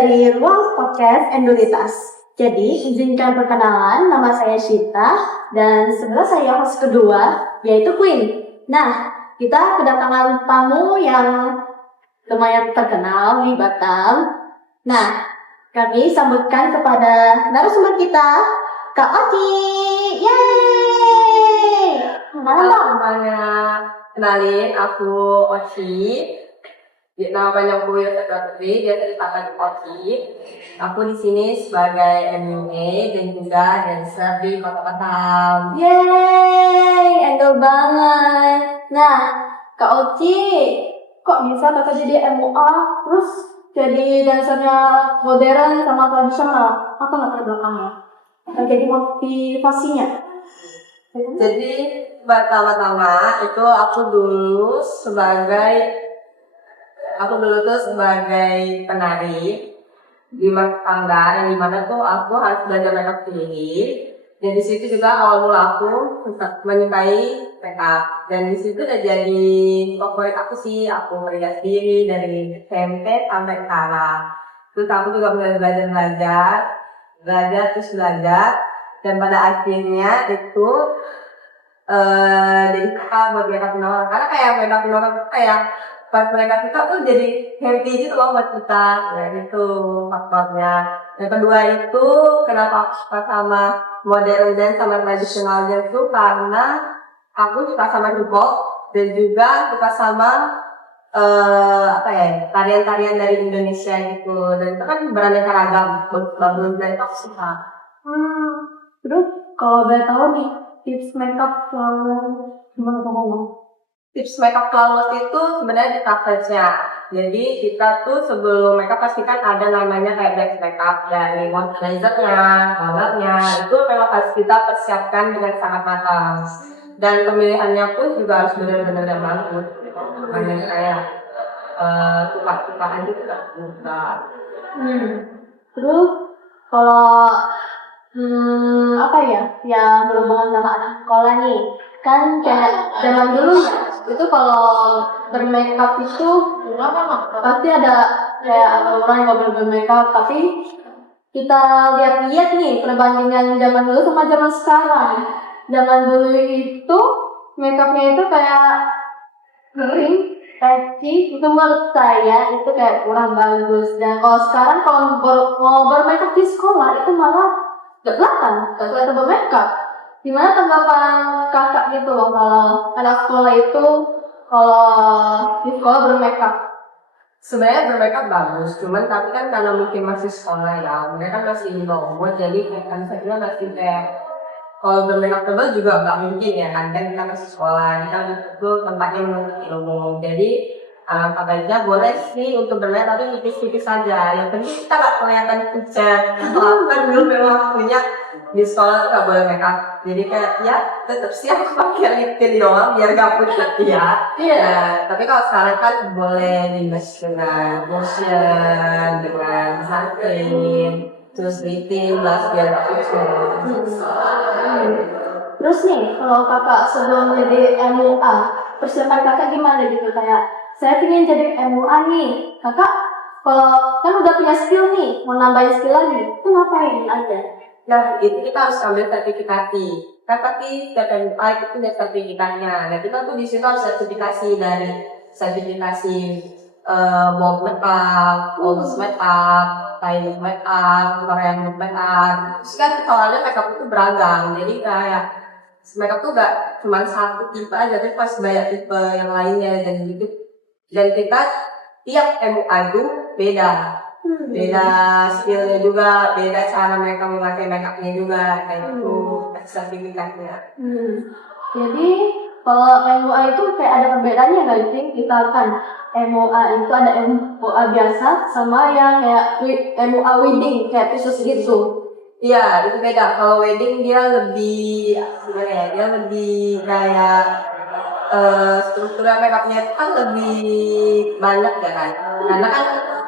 dari Ruang Podcast Endulitas. Jadi, izinkan perkenalan, nama saya Shita, dan sebelah saya host kedua, yaitu Queen. Nah, kita kedatangan tamu yang lumayan terkenal di Batam. Nah, kami sambutkan kepada narasumber kita, Kak Oci. Yeay! Halo semuanya, kenalin aku Oci. Nama panjang gue Yosef Putri, biasa dipanggil Oci. Aku di sini sebagai MUA dan juga dancer di Kota Batam. Yeay, endol banget. Nah, Kak Oci, kok bisa kakak jadi MUA, terus jadi dansernya modern sama tradisional? Apa latar belakangnya? Dan jadi motivasinya? Jadi pertama-tama itu aku dulu tuh sebagai penari di tangga, yang dimana tuh aku harus belajar makeup sendiri. Dan di situ juga awal mula aku menyukai makeup. Dan di situ udah jadi favorit aku sih. Aku belajar sendiri dari SMP sampai sekarang. Terus aku juga belajar. Dan pada akhirnya itu jadi kakak buat makeup orang. Karena kayak makeup orang tuh kayak pas mereka suka tuh jadi happy gitu loh buat kita. Nah itu faktornya. Yang kedua itu kenapa aku suka sama modern dance sama tradisional dance itu karena aku suka sama hip hop dan juga suka sama tarian-tarian dari Indonesia gitu. Dan itu kan beraneka ragam, bagus dan itu aku suka. Terus kalau boleh tahu nih, tips makeup selalu gimana ngomong? Tips makeup flawless itu sebenarnya di coverage-nya. Jadi kita tuh sebelum makeup pasti kan ada namanya kayak base makeup dari moisturizer-nya, color-nya. Itu memang harus kita persiapkan dengan sangat matang. Dan pemilihannya pun juga harus benar-benar yang bagus. Bukan kayak tumpah-tumpahan gitu kan. Terus kalau yang berhubungan sama anak sekolah nih, kan kayak zaman dulu itu kalau bermakeup itu pasti ada kayak orang yang gak bermakeup, tapi kita lihat-lihat nih perbandingan zaman dulu sama zaman sekarang. Zaman dulu itu makeupnya itu kayak kering, patchy, itu menurut saya itu kayak kurang bagus. Dan kalau sekarang kalau mau bermakeup di sekolah itu malah gak kelihatan bermakeup. Gimana tanggapan kakak gitu loh kalau anak sekolah itu kalau di sekolah bermakeup? Sebenarnya bermakeup bagus, cuman tapi kan karena mungkin masih sekolah ya, mereka masih di bawah umur, jadi kan saya kira masih kayak kalau bermakeup tebal juga nggak mungkin ya kan kita masih sekolah, kita itu tempatnya menuntut ilmu, jadi alangkah baiknya boleh sih untuk bermakeup tapi tipis-tipis saja, yang penting kita nggak kelihatan pucat. Kalau kan dulu memang punya di sekolah tuh nggak boleh makeup, jadi kayak ya tetap sih aku pakai lip tint doang biar gak pucat ya. Nah, tapi kalau sekarang kan boleh dimas dengan lotion, dengan sunscreen, terus lip tint, blush biar gak pucat. Terus nih, kalau kakak sebelum jadi MUA, persiapan kakak gimana gitu? Kayak saya ingin jadi MUA nih, kakak kalau kan udah punya skill nih, mau nambahin skill lagi, itu ngapain aja? Nah, itu kita harus ambil sertifikasi. Kan tapi setiap MUA itu punya sertifikatnya. Nah, kita tuh di situ harus sertifikasi bold makeup, almost makeup, Thai makeup, Korean makeup. Terus kan soalnya makeup itu beragam, jadi kayak makeup tuh gak cuma satu tipe aja, tapi pas banyak tipe yang lainnya dan gitu. Dan kita tiap MUA itu beda skillnya juga, beda cara mereka memakai makeupnya juga, kayak itu sertifikatnya. Jadi kalau MUA itu kayak ada perbedaannya nggak sih? Kita kan MUA itu ada MUA biasa sama yang kayak MUA wedding kayak khusus gitu. Iya, itu beda. Kalau wedding dia lebih gimana ya? Dia lebih kayak strukturnya makeupnya itu kan lebih banyak ya kan. Karena kan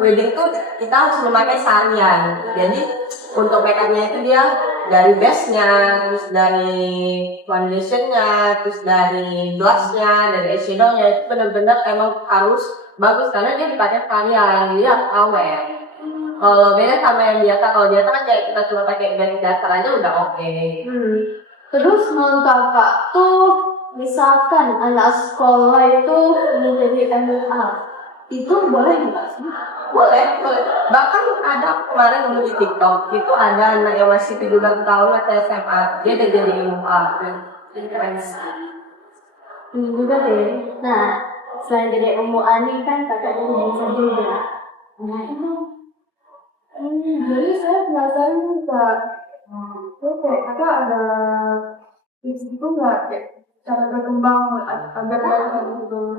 wedding tuh kita harus memakai seharian. Jadi untuk makeupnya itu dia dari base-nya, terus dari foundation-nya, terus dari blush-nya, dari eyeshadow-nya itu benar-benar emang harus bagus karena dia dipakai seharian, dia awet. Kalau beda sama yang biasa, kalau biasa kan kayak kita cuma pakai garis dasar aja udah oke. Terus menurut kakak tuh, misalkan anak sekolah itu menjadi MUA, itu boleh nggak sih? Boleh. Bahkan ada kemarin dulu di TikTok, itu ada anak yang masih 17 tahun atau SMA, dia udah jadi MUA. Jadi keren sih. Juga deh. Nah, selain jadi MUA nih kan kakak bisa juga. Nah, itu Jadi saya penasaran Kak, terus kayak kakak ada tips itu nggak kayak cara berkembang agar kayak gitu?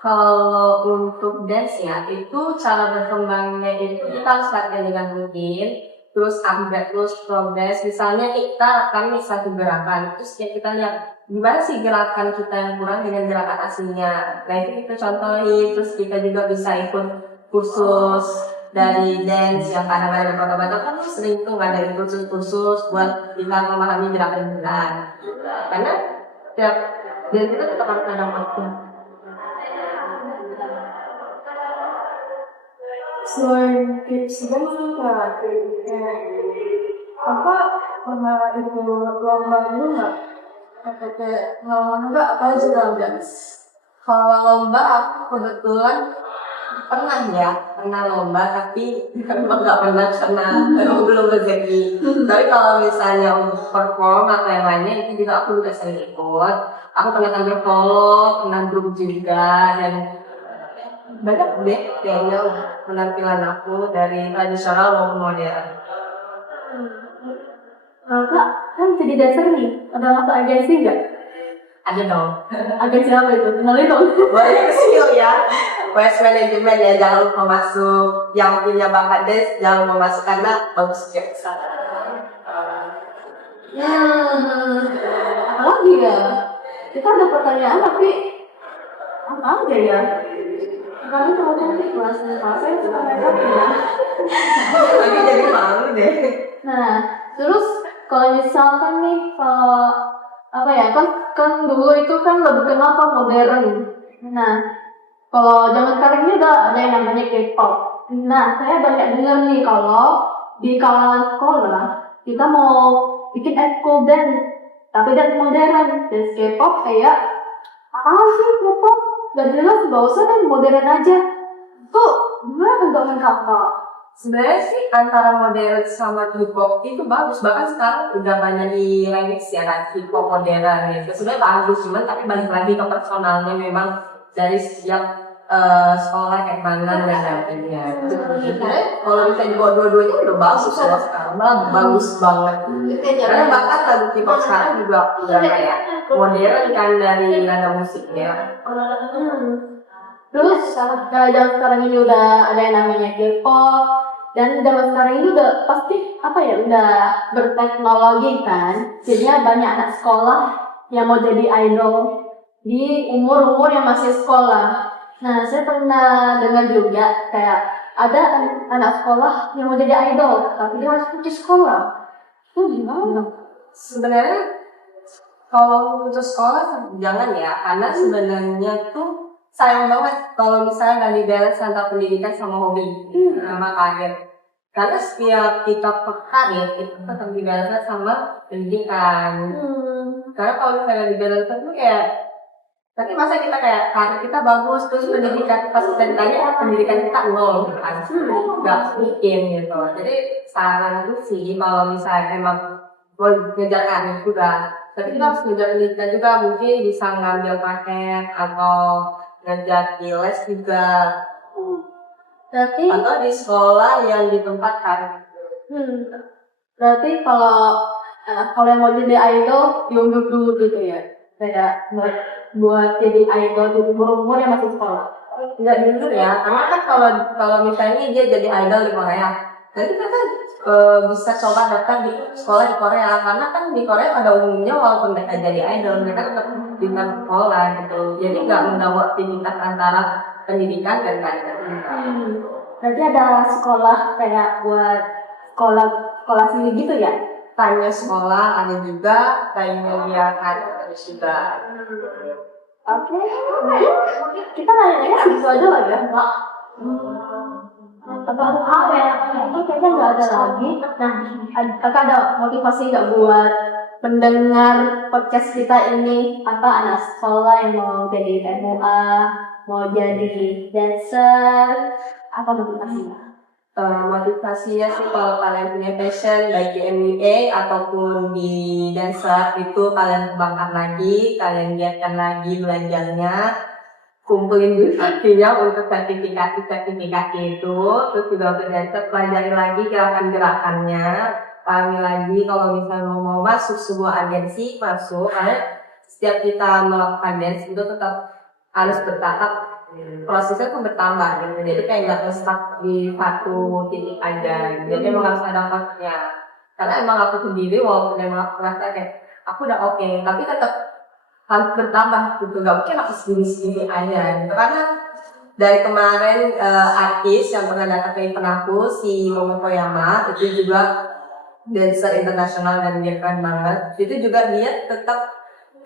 Kalau untuk dance ya, itu cara berkembangnya itu kita harus latihan dengan mungkin, terus upgrade terus progress. Misalnya kita kami satu gerakan, terus ya kita lihat gimana sih gerakan kita yang kurang dengan gerakan aslinya. Nah itu kita contohin, terus kita juga bisa ikut kursus dari dance yang kadang-kadang di kota-kota kan sering tuh ngadain kursus-kursus buat kita memahami gerakan benar. Karena tiap dan kita tetap harus ada waktu. Selain tips dance Kak, kayak apa pernah ikut lomba dulu nggak? Atau kayak pengalaman nggak apa aja dalam dance? Kalau lomba aku kebetulan pernah lomba tapi emang nggak pernah karena emang belum rezeki. Tapi kalau misalnya untuk perform atau yang lainnya itu juga aku udah sering ikut. Aku pernah tampil solo, pernah grup juga dan banyak deh kayaknya penampilan aku dari tradisional maupun modern. Kak, kan jadi dancer nih, ada masuk agensi nggak? Ada dong. Agensi apa itu? Kenalin dong. Boleh kecil ya. Waste management ya, jangan lupa masuk. Yang punya bakat dance jangan lupa masuk karena bagus juga ke sana. Apa lagi ya? Kita ada pertanyaan tapi apa aja ya? Kali cowok cantik kelasnya saya suka makeup ya. Lagi jadi malu deh. Nah, terus kalau misalkan nih, apa ya, kan dulu itu kan lebih kenal ke modern. Nah, kalau zaman sekarang ini udah ada yang namanya K-pop. Nah, saya banyak dengar nih kalau di kalangan sekolah kita mau bikin ekskul dance, tapi dance modern, dance K-pop kayak apa sih K-pop? Gak jelas, gak usah deh modern aja. Tuh, gimana tentang kakak? Sebenarnya sih antara modern sama hip-hop itu bagus. Bahkan sekarang udah banyak di remix ya kan, hip-hop modern gitu. Sebenarnya bagus, cuman tapi balik lagi ke personalnya memang dari setiap sekolah kayak mana dan lainnya. Sebenarnya kalau bisa dibawa dua-duanya udah bagus ya sekarang, malah bagus banget. Karena bahkan lagu hip-hop sekarang juga udah kayak modern kan dari nada musiknya. Terus kalau zaman sekarang ini udah ada yang namanya K-pop, dan zaman sekarang ini udah pasti apa ya, udah berteknologi kan, jadinya banyak anak sekolah yang mau jadi idol di umur yang masih sekolah. Nah, saya pernah dengar juga kayak ada anak sekolah yang mau jadi idol tapi dia masih putus sekolah. Itu gimana? Sebenarnya kalau putus sekolah jangan ya, karena sebenarnya tuh sayang banget kalau misalnya nggak dibalance antara pendidikan sama hobi sama karir. Karena setiap kita berkarir itu tetap dibalance sama pendidikan. Karena kalau misalnya dibalance tuh kayak nanti masa kita kayak karir kita bagus terus pendidikan pas kita ditanya pendidikan kita nol kan, nggak mungkin gitu. Jadi saran itu sih kalau misalnya emang mau ngejar karir juga, tapi kita harus ngejar pendidikan juga, mungkin bisa ngambil paket atau ngajar di les juga, atau di sekolah yang di tempat kan. Berarti kalau yang mau jadi idol diundur dulu gitu ya, kayak buat jadi idol di umur yang masih sekolah. Nggak diundur ya, karena kan kalau misalnya dia jadi idol di Korea, jadi kita kan bisa coba daftar di sekolah di Korea, karena kan di Korea pada umumnya walaupun mereka jadi idol mereka tetap bintang sekolah gitu, jadi nggak mendapat rutinitas antara pendidikan dan karir. Berarti ada sekolah kayak buat sekolah sini gitu ya? Tanya sekolah ada juga, tanya dia karir juga. Oke, mungkin kita nanya segitu aja lah ya, Pak. apa ya? Itu kayaknya nggak ada lagi. Nah, kakak ada motivasi nggak buat mendengar podcast kita ini? Apa anak sekolah yang mau jadi TMA, mau jadi dancer, apa motivasinya? Motivasinya sih kalau kalian punya passion baik di MBA ataupun di dancer itu kalian kembangkan lagi, kalian giatkan lagi belajarnya, kumpulin duit pastinya untuk sertifikasi itu, terus juga untuk dancer pelajari lagi gerakan-gerakannya, pahami lagi kalau misalnya mau masuk sebuah agensi masuk, karena setiap kita melakukan dance itu tetap harus bertahap, prosesnya tuh bertambah gitu, jadi kayak nggak stuck di satu titik aja gitu. Jadi emang harus ada faktornya, karena emang aku sendiri walaupun emang aku merasa kayak aku udah oke, tapi tetap harus bertambah gitu, nggak mungkin aku segini aja gitu. Karena dari kemarin artis yang pernah datang ke event aku, si Momo Koyama, itu juga dancer internasional dan dia keren banget, itu juga dia tetap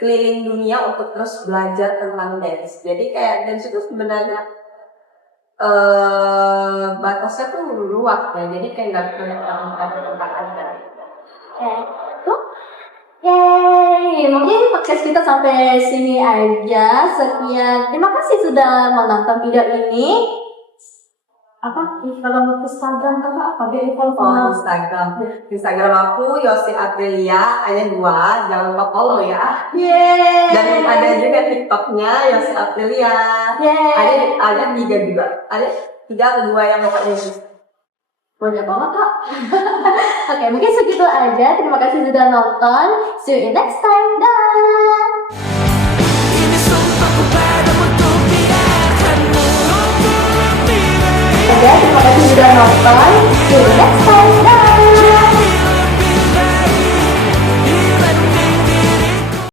keliling dunia untuk terus belajar tentang dance. Jadi kayak dance itu sebenarnya batasnya tuh luas ya. Jadi kayak nggak bisa tempat aja. Oke, tuh. Yeay, mungkin podcast kita sampai sini aja. Sekian, terima kasih sudah menonton video ini. Apa? Kalau Instagram kakak apa? Dia follow Instagram aku Yosi Aprilia, ada 2, jangan lupa follow ya. Yeay. Dan ada juga TikToknya Yosi Aprilia. Yeay. Ada 3 juga. Ada 3 atau 2 yang pokoknya itu. Banyak banget kak. Oke, mungkin segitu aja. Terima kasih sudah nonton. See you in next time. Dah. Terima kasih sudah nonton. See you in next time.